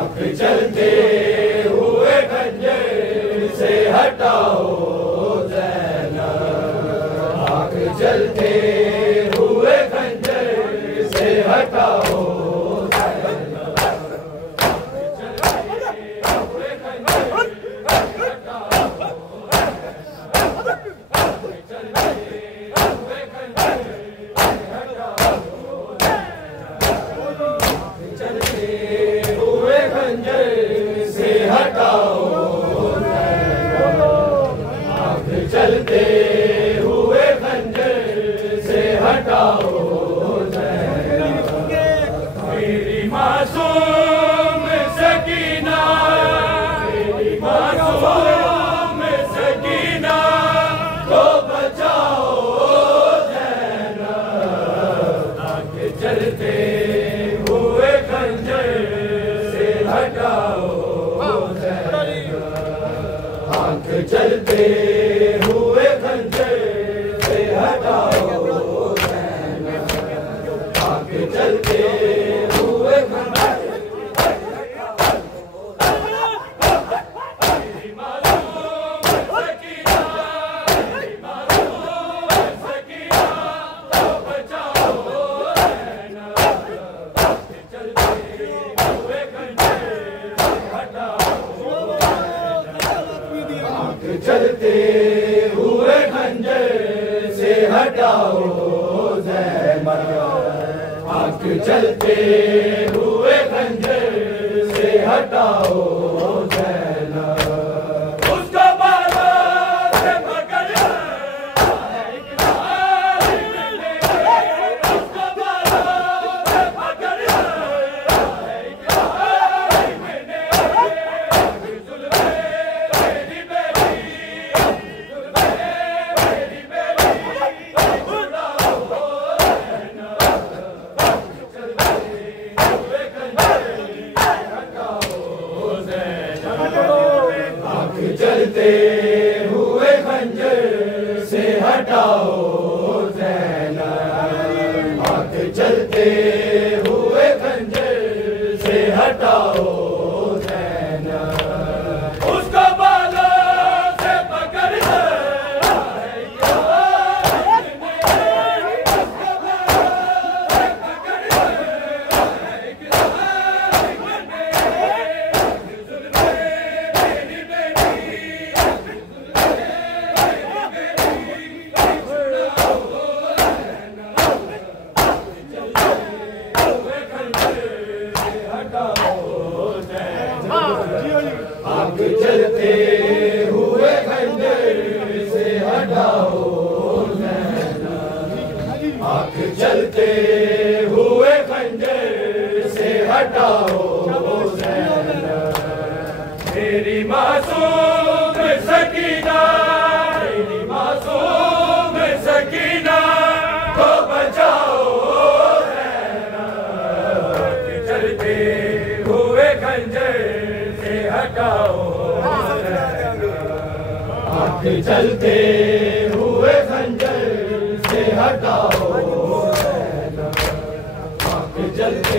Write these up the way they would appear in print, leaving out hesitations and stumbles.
चलते हुए खंजर से हटाओ ज़ैनब, आँख चलते हुए खंजर से हटाओ चलते हुए खंजर से हटाओ मेरी मासूम सकीना, मेरी मासूम सकीना को बचाओ ज़ैनब, आँख चलते हुए खंजर से हटाओ ज़ैनब, आँख चलते हुए खंजर से हटाओ ज़ैनब, आँख चलते हुए खंजर मेरी मासूम सकीना, मेरी मासूम सकीना को बचाओ ज़ैनब, आँख चलते हुए खंजर से हटाओ ज़ैनब, आँख चलते हुए खंजर से हटाओ ज़ैनब, आँख चलते हुए खंजर से हटाओ ज़ैनब, उसको बालों से पकड़ उसको बालों से पकड़ चलते हुए खंजर से हटाओ ज़ैनब, आँख चलते हुए खंजर से हटाओ ज़ैनब, उसको बालों से पकड़ आँख चलते हुए खंजर से हटाओ ज़ैनब, आँख चलते हुए खंजर से हटाओ ज़ैनब, मेरी मासूम सकीना, मेरी मासूम सकीना को बचाओ ज़ैनब, आँख चलते हुए खंजर से हटाओ ज़ैनब, आँख चलते हुए खंजर से हटाओ ज़ैनब, आँख चलते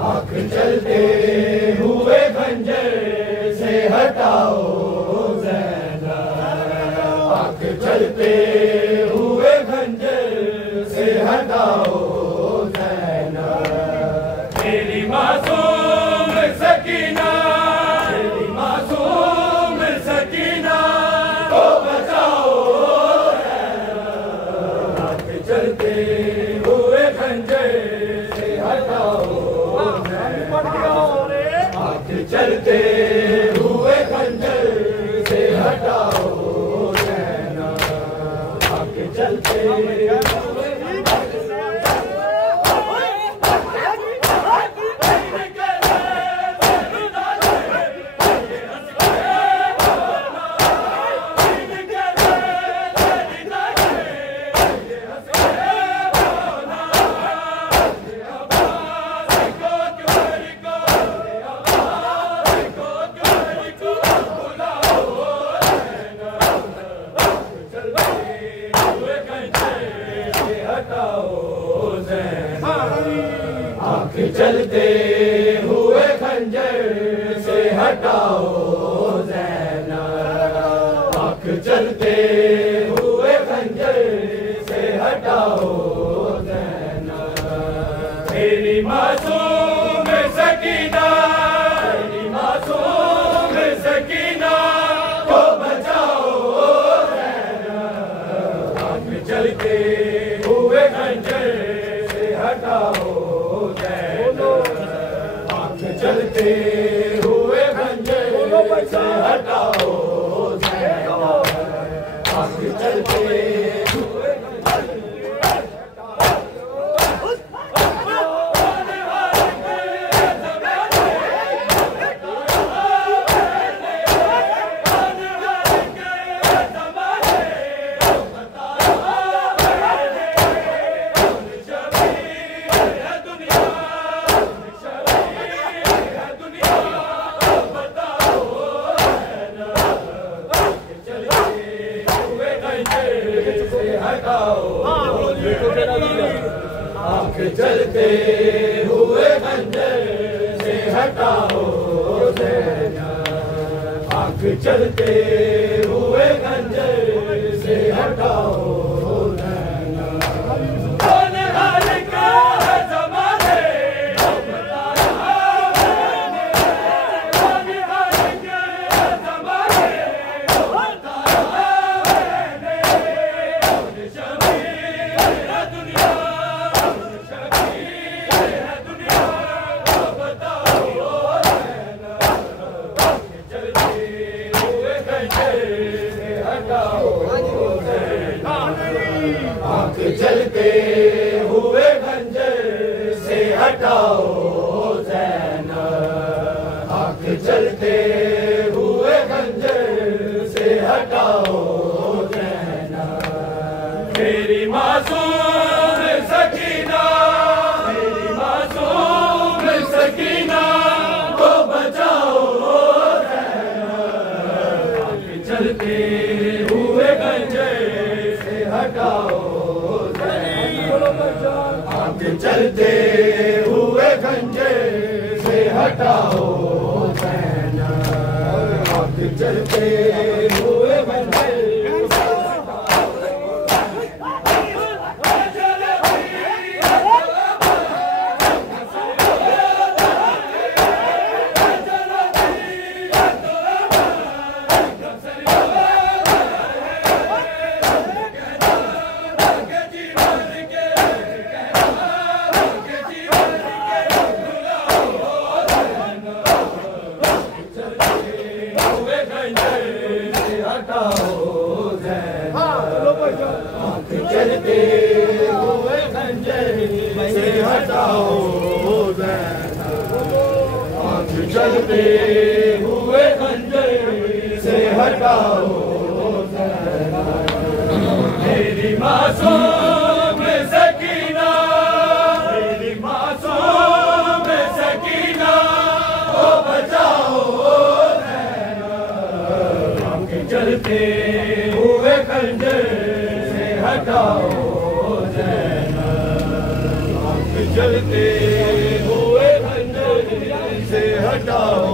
आँख चलते हुए खंजर से हटाओ ज़ैनब, आँख चलते हुए खंजर से हटाओ ज़ैनब, मेरी मासूम सकीना, मेरी मासूम सकीना को बचाओ ज़ैनब, आँख चलते हुए खंजर से हटाओ ज़ैनब, आँख चलते हुए खंजर से हटाओ ज़ैनब, आँख चलते हुए आँख चलते हुए खंजर से हटाओ ज़ैनब, आँख चलते हुए खंजर से हटाओ ज़ैनब। मेरी मासूम सकीना, मेरी मासूम सकीना को बचाओ ज़ैनब, आँख चलते हुए खंजर से हटाओ ज़ैनब, आँख चलते हुए खंजर से हटाओ ज़ैनब, आँख चलते हुए आँख चलते हुए खंजर से हटाओ ज़ैनब, आँख चलते हुए खंजर से हटाओ ज़ैनब। कौन हार का ज़माने बता रहा मैंने, कौन हार का ज़माने बता रहा मैंने, कौन शबीर है दुनिया, आँख चलते हुए खंजर से हटाओ ज़ैनब, आँख चलते हुए खंजर से हटाओ ज़ैनब। मेरी मासूम सकीना, मेरी मासूम सकीना को बचाओ ज़ैनब, आँख चलते हुए खंजर से हटाओ ज़ैनब, आँख चलते हुए खंजर से हटाओ ज़ैनब, आँख चलते हुए खंजर चलते हुए खंजर से हटाओ ज़ैनब, आँख चलते हुए खंजर से हटाओ ज़ैनब। मेरी मासूम सकीना, मेरी मासूम सकीना को बचाओ ज़ैनब, आँख चलते हुए खंजर हटाओ ज़ैनब, आँख चलते हुए खंजर से हटाओ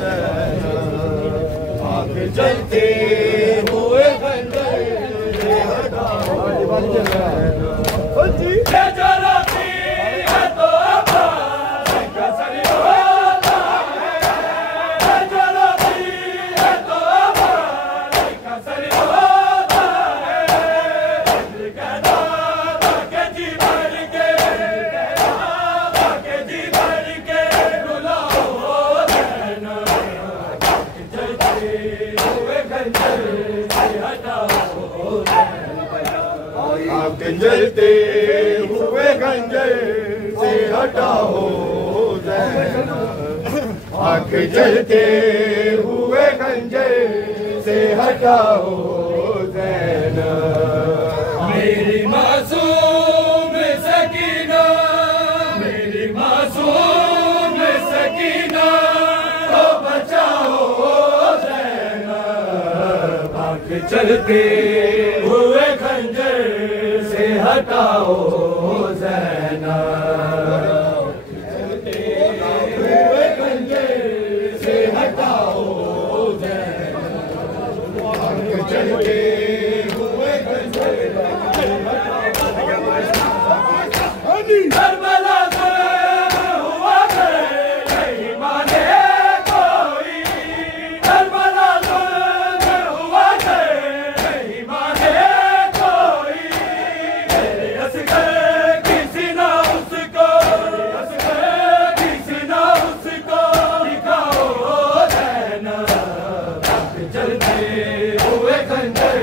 ज़ैनब, आँख चलते हुए खंजर से हटाओ आँख जलते हुए खंजर से हटाओ ज़ैनब, आँख जलते हुए खंजर से हटाओ ज़ैनब। मेरी मासूम सकीना, मेरी मासूम सकीना को बचाओ ज़ैनब, आँख चलते हुए खंजर से हटाओ ज़ैनब, करबला जुल्म हुआ नहीं माने कोई, करबला जुल्म हुआ नहीं माने कोई। मेरे असगर किसी ना उसको, असगर किसी ना उसको दिखाओ देना, चलते हुए खंजर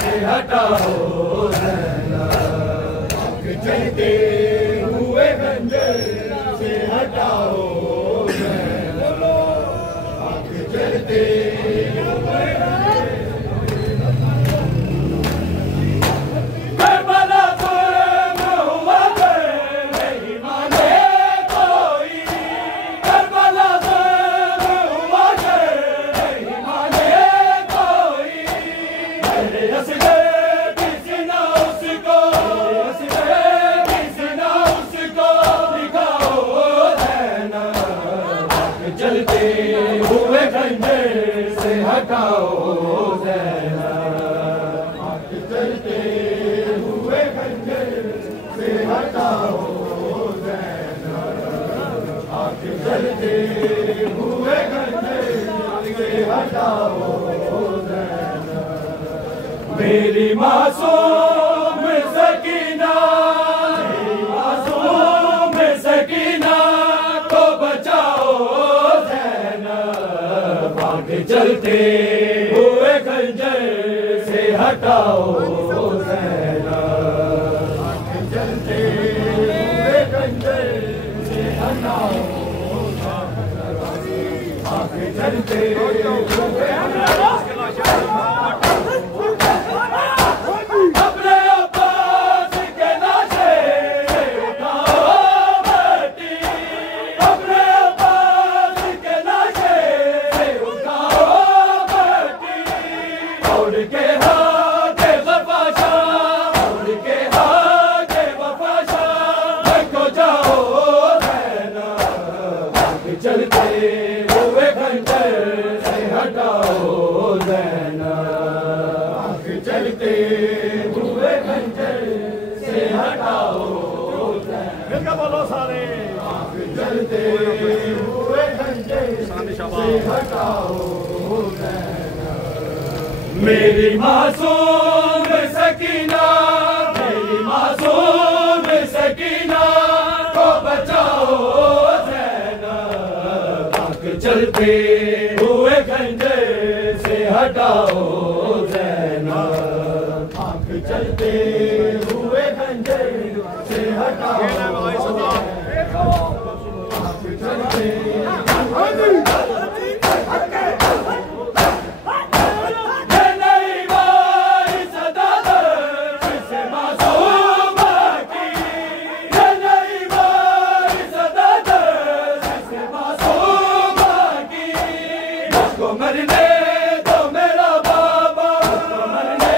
से हटाओ देना, चलते हुए खंजर से हटाओ देना, चलते करबला जुल्म हुआ नहीं माने कोई, करबला जुल्म हुआ नहीं माने कोई। मेरे असगर किसी ना उसको, असगर किसी ना उसको दिखाओ देना, चलते हुए खंजर से हटाओ देना, चलते हुए खंजर से हटाओ देना, चलते हुए खंजर से हटाओ देना। मेरी मासूम सकीना, मेरी मासूम सकीना को बचाओ देना, आगे चलते हुए खंजर से हटाओ देना, आगे चलते हुए खंजर से हटाओ देना, आगे चलते हुए अपने अब्बास के लाशे उठाओ बेटी, अपने अब्बास के लाशे उठाओ बेटी, और के हाथ वफाशा, और के हाथ वफाशा को जाओ देना, चलते हुए खंजर से हटाओ देना, चलते हुए खंजर से हटाओ देना, बोलो सारे, चलते हुए खंजर से हटाओ देना। मेरी मासूम सकीना, मेरी मासूम सकीना को बचाओ देना, चलते हुए खंजर से हटाओ देना, चलते हुए खंजर से हटाओ देना, चलते मरने दो मेरा बाबा, मरने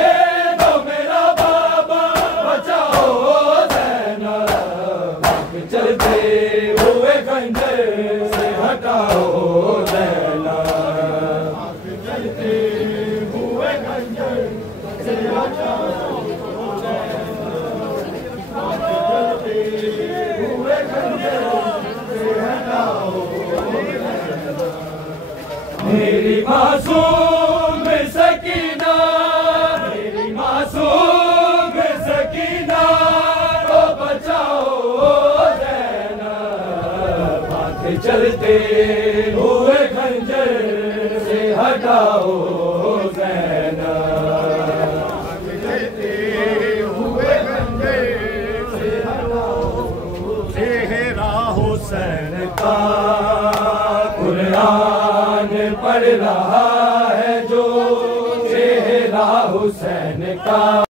दो मेरा बाबा, बचाओ देना, चलते हुए खंजर से हटाओ देना, चलते हुए खंजर से हटाओ देना, चलते हुए खंजर से हटाओ देना। मेरी मासूम सकीना, मेरी मासूम सकीना को बचाओ देना, आगे चलते हुए खंजर से हटाओ देना, चलते हुए खंजर से हटाओ। चेहरा हुसैन का कुरान पढ़ रहा है जो, चेहरा हुसैन का